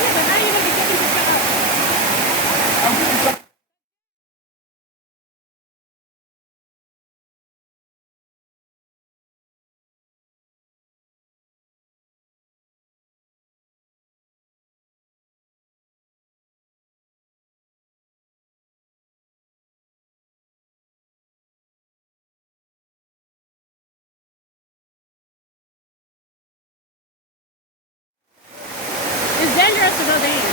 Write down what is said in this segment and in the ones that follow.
Yeah, but now you're gonna be getting to shut up. I'm getting some. It's dangerous to go there.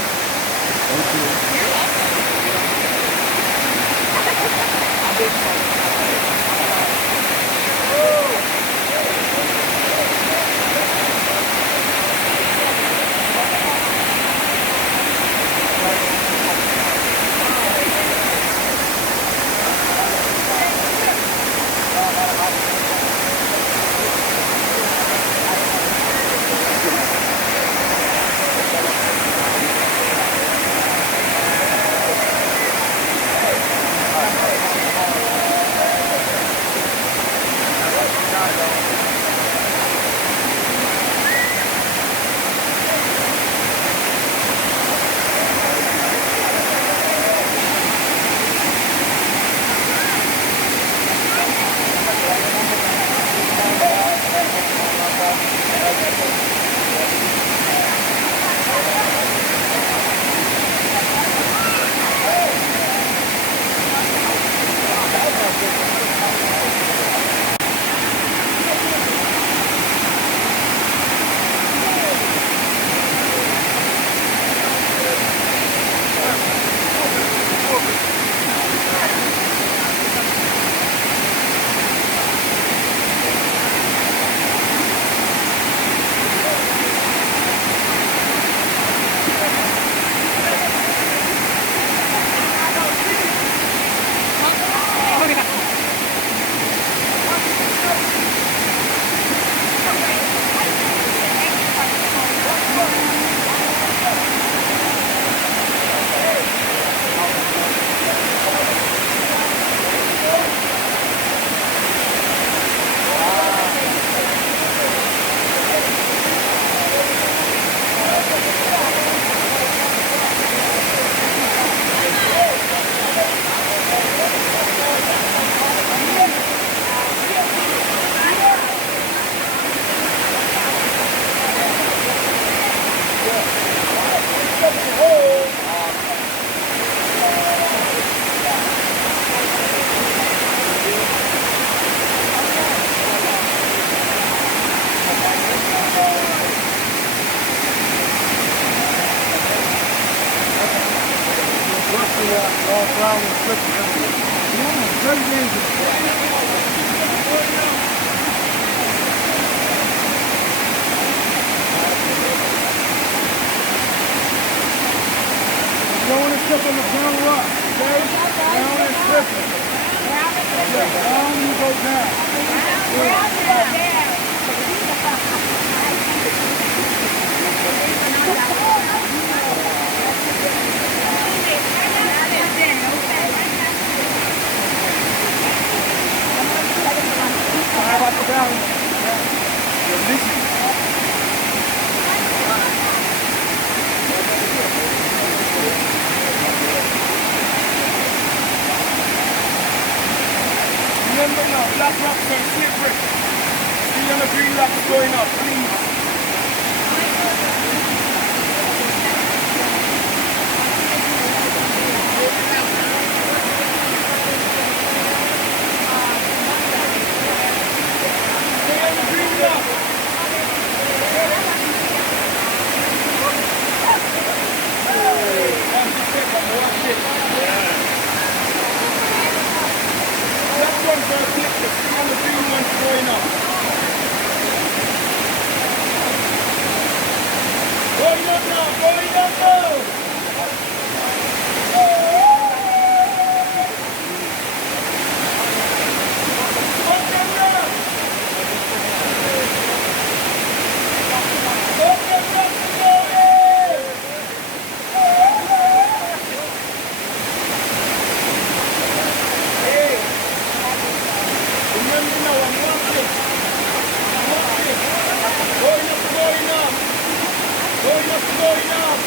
Brown and slippery. Yeah, very dangerous. You don't want to step on the brown rock, okay? Brown and slippery. Yeah, brown you go down. Brown you go down. How about the brown? You're missing. Remember now, black rocks are slippery. See on the green rocks going up, please. Stay on the green rock. Watch it. Black ones are slippery. See on the green ones going up. Going up now, going up now. Up them rocks. Up them rocks going. Hey, remember now, I'm watching. I'm watching. Going up, going up. Going up, going up.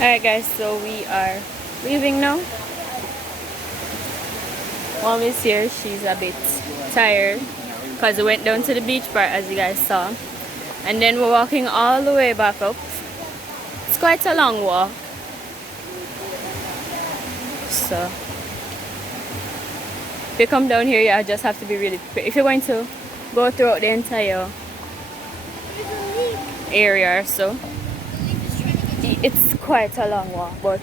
Alright guys, so we are leaving now. Mom is here, she's a bit tired because we went down to the beach part as you guys saw. And then we're walking all the way back up. It's quite a long walk. So if you come down here, you just have to be really prepared. If you're going to go throughout the entire area or so, it's quite a long walk, but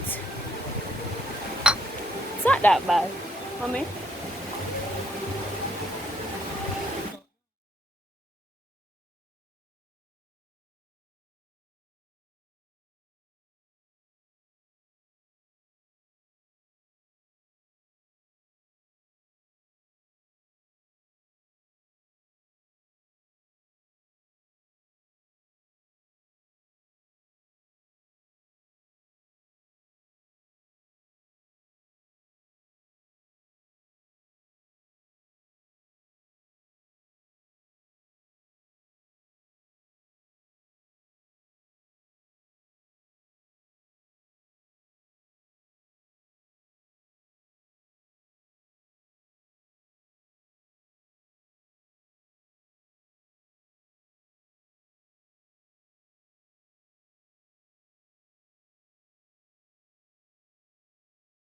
it's not that bad. Mommy?